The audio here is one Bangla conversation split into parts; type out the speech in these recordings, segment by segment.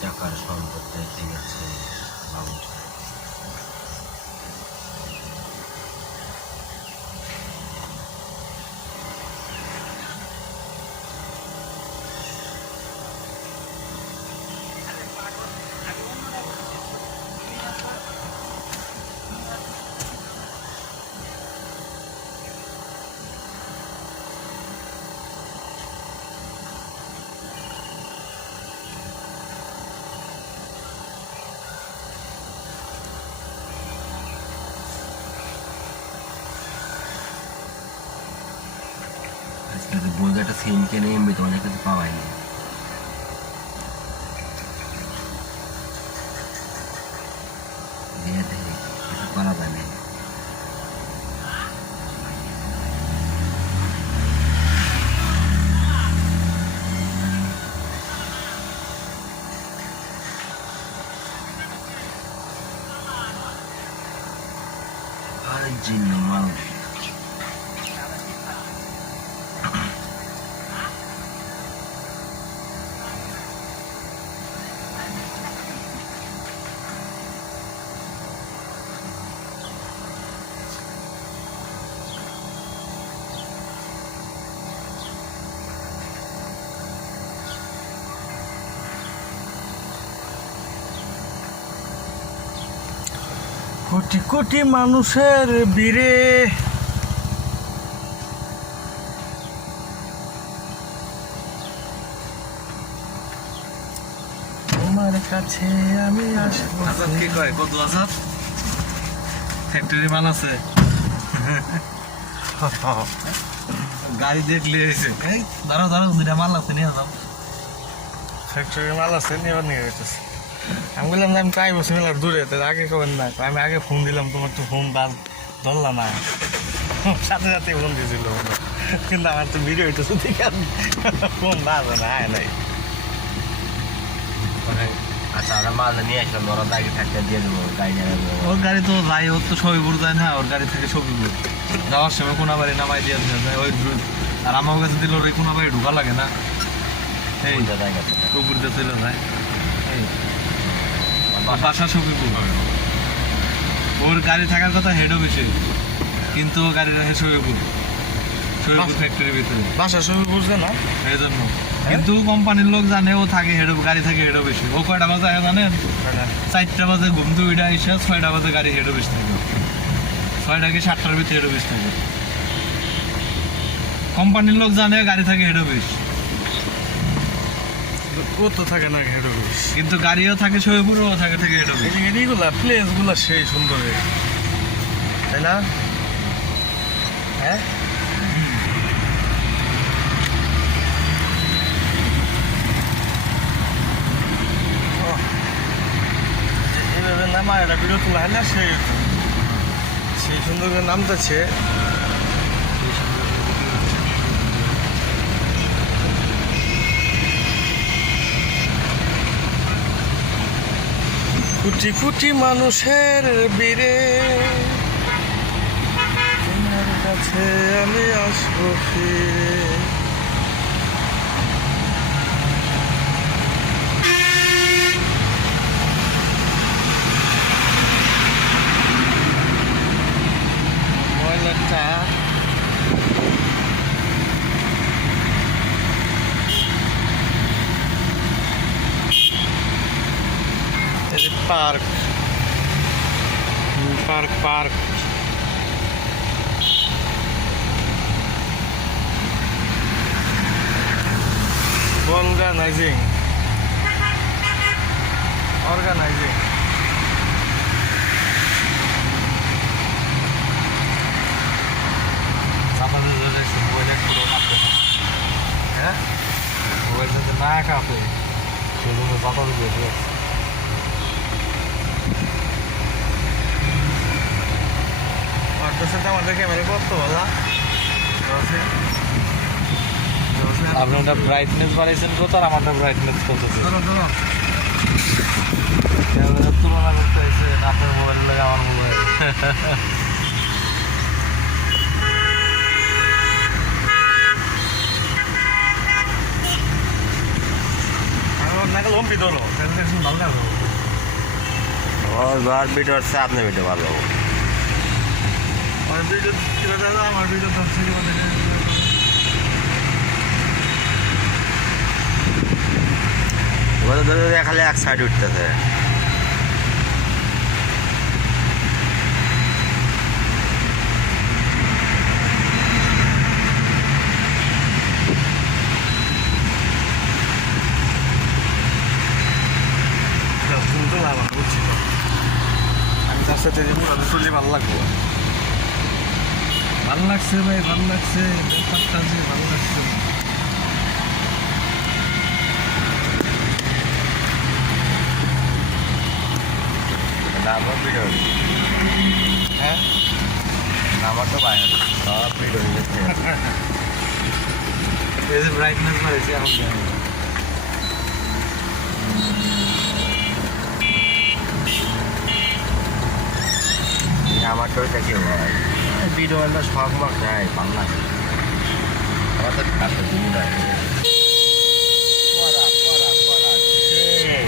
টাকার সম্পদ রেখে গেছে বাবু সাহেব। আজকে যে বলতে একটা সিম কিনে এমবি তো অনেক কিছু পাওয়াইনি দিয়ে দেখি কিছু করা যায় না আর জিন্ন মানুষ কোটি কোটি মানুষের বীরে তোমার কাছে আমি আসব। আজাদ কি কয়? কত আজাদ? ফ্যাক্টরি মাল আছে। গাড়ি দেখলে এসে এই দাঁড়াও দাঁড়াও দুটা মাল আছে নিয়ে যাও। ফ্যাক্টরি মাল আছে এবার নিয়ে গেছে আমি বললাম আমি প্রায় বসে মেলার দূরে তো আগে কবেন না? আমি আগে ফোন দিলাম তোমার তো ফোন বাদ ধরলাম না সাথে সাথে ফোন দিয়েছিল কিন্তু আমার তো ভিডিও হইতেছে দেখে ফোন বাজে না আয় নাই। আচ্ছা আমরা মাল নিয়ে আসলাম ওরা দাগে থাকতে দিয়ে দেবো গাড়ি ওর গাড়ি তো যাই ওর তো সবিপুর যায় না ওর গাড়ি থেকে সবিপুর যাওয়ার সময় কোনা বাড়ি নামাই দিয়ে যায় ওই দূর- আর আমার কাছে দিল ওই কোনা বাড়ি ঢুকা লাগে না। এই চলে যায় এই বাসা সবিপুর ওর গাড়ি থাকার কথা হেড অফিসে কিন্তু ও গাড়ি রাখে সবিপুর সবিপুর ফ্যাক্টরির ভিতরে। বাসা বুঝবে না? এই জন্য কিন্তু কোম্পানির লোক জানে ও থাকে হেড গাড়ি থাকে হেড অফিসে ও কয়টা বাজে জানেন? চারটা বাজে ঘুম উঠে এসে ছয়টা বাজে গাড়ি হেড অফিস থাকে। ছয়টা কি সাতটার ভিতরে হেড অফিস থাকে? কোম্পানির লোক জানে গাড়ি থাকে হেড অফিস ও তো থাকে না হেড কিন্তু গাড়িও থাকে শহীদপুরও থাকে থাকে হেড অফিস এইগুলা প্লেসগুলা সেই সুন্দর তাই না? হ্যাঁ? ওহ। এইভাবে নামা এটা ভিডিও তোলা হয় না সেই সেই সুন্দর নামতেছে। কোটি কোটি মানুষের বীরে। তোমার কাছে আমি আসব ফিরে ময়লাটা এই যে park park park organising organising আমাদের মোবাইলের পুরো কাঁপে হ্যাঁ মোবাইল যাতে না কাঁপে সেজন্য চাপা দিয়ে করতে বলা আপনি ওটা ব্রাইটনেস বাড়াইছেন কত আর আমারটা ব্রাইটনেস কত তুলনা করতে হয়েছে আপনার মোবাইল লাগে আমার মোবাইল ঘর ভিডিও ভালো আমার ভিডিও ভিডিও ধরছি ধরে ধরে খালি এক সাইড উঠতেছে শুনতে লাগবে বুঝছি তো আমি তার সাথে যে পুরো শুনলে ভালো লাগবে ভালো লাগছে ভাই ভালো লাগছে। ব্যাপারটা যে ভালো লাগছে। আমার ভিডিও হ্যাঁ? আমার তো বাইরে সব ভিডিও নিচ্ছে এই যে ব্রাইটনেস বাড়ছে আমাদের আমার তো দেখি ভাই? ভিডিও আমরা শখ মাখ নাই ভালো লাগে আমার তো কাছে দিন নাই পড়া পড়া পড়া সেই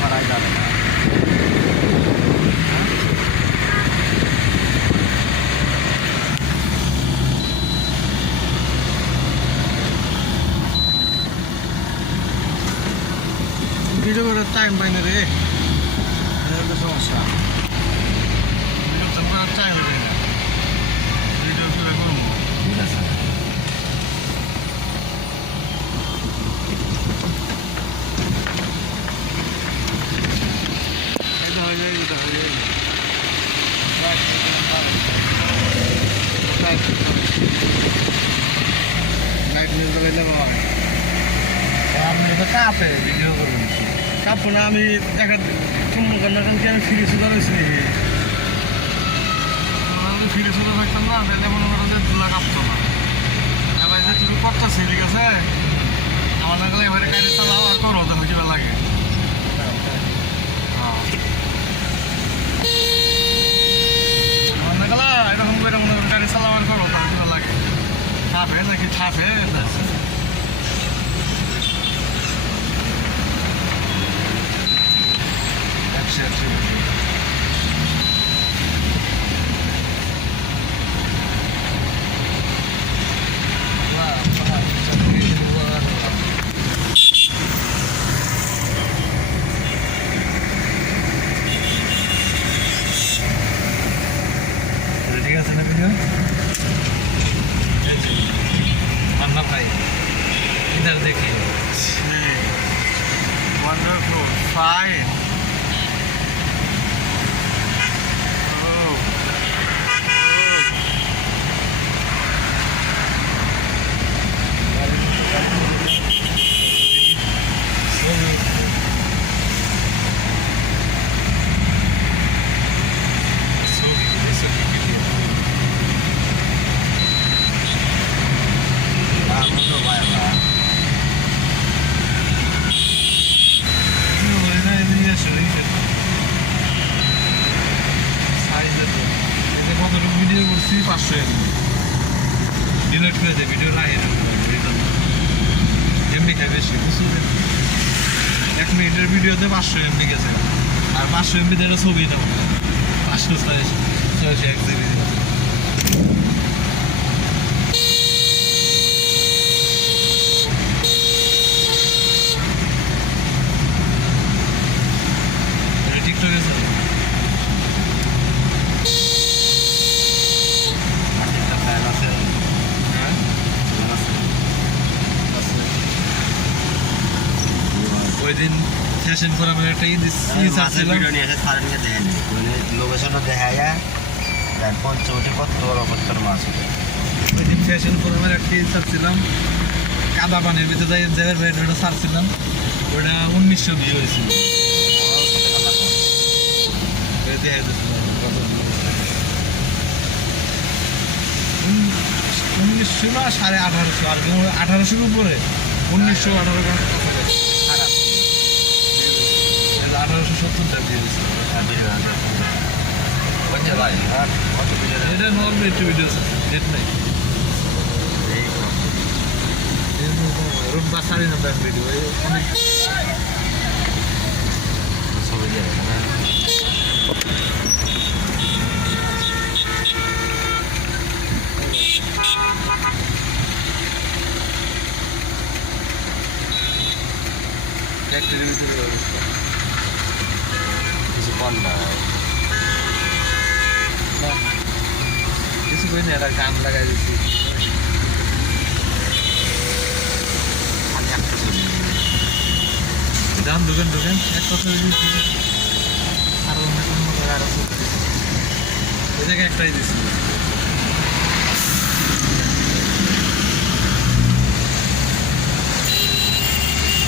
করা যাবে না ভিডিও করে টাইম পাই না রে এটা তো সমস্যা ভিডিও তো করার টাইম পাই না ভিডিও করে করব ঠিক আছে এটা হয়ে যায় এটা হয়ে যায় লাইট নিয়ে গেলে বাবা আপনি তো কাপে ভিডিও করবেন কাপড় না আমি দেখা চুম্বু কান্না কালকে আমি ফিরে সুদা রয়েছি আমি ফিরে সুদা থাকতাম না তাহলে মনে করো যে দুলা কাঁপতো না। এবার যে তুমি করতেছি, ঠিক আছে? আমার না গেলে এবারে গাড়ি চালাও আর করো তাহলে কিবা লাগে। হ্যাঁ। এরকম করে মনে করো গাড়ি চালাও আর করো তাহলে কিবা লাগে। ছাপে নাকি ছাপে একশো একশো ঠিক আছে না ভিডিও মান্না ভাই ইধার দেখি Wonderful. Fine. Oh. আমার তো বাইরে ভিডিও এমবি ডিলেট করে দে ভিডিও রাখে এমবি খাই বেশি বুঝলি এক মিনিটের ভিডিওতে পাঁচশো এমবি গেছে আর পাঁচশো এমবি দিয়ে ছবি দেবো পাঁচশো ছয়শো ছয়শো এক জিবি টিকটক আছে একটা ফ্যান আছে হ্যাঁ ফ্যান আছে ওই দিন ফ্যাশন ফোরামের একটা ই মাছের ছাড়ছিলাম ভিডিও নিয়ে এসে সারাদিনকে দেখেনি লোকেশনটা দেখা যায় দেখ পঞ্চবটি কত বড় কত মাছ ওই দিন ফ্যাশন ফোরামের একটা ই ছাড়ছিলাম কাদা পানির ভিতরে যাই যাবার বাইরে ওটা ছাড়ছিলাম ওটা উনিশশো বিয়ে হয়েছিল। উনিশশো না সাড়ে আঠারোশো। আর আঠারোশোর উপরে। উনিশশো আঠারো কাছাকাছি আঠারোশো সত্তরটা দিয়ে দিয়েছিল ওই হয়েছে ভাই আর কত ভিডিও এটা নর্মাল একটু ভিডিও নেট নাই এই রুম বাসারি না ব্যাক ভিডিও অনেক ছবি দিয়ে দেবে না ফ্যাক্টরির ভিতরে কিছু কম না একটা গান লাগাই দিচ্ছি। দাম ঢুকেন ঢুকেন এক কথা আর অন্য কোনো আর ওই জায়গায় একটাই দিচ্ছি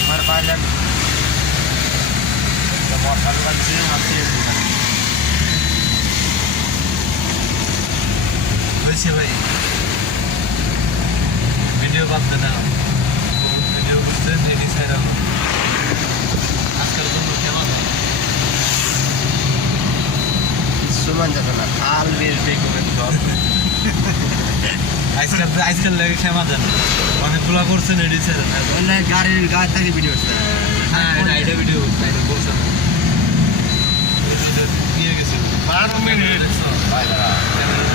আমার পাইলেন মশলা লাগছে হাতে হয়েছে ভাই ভিডিও বাদ না ভিডিও করতে রেডি সাইড আজকাল কোনো কেমন সুমান যাবে না খাল বের বেগুনের সব আজকাল আজকাল লাগে ক্ষমা দেন। অনেকগুলা করছেন রেডি সাইড গাড়ির গায়ে থেকে ভিডিও হচ্ছে হ্যাঁ এটা ভিডিও করছেন Mano, menino. Vai, vai lá.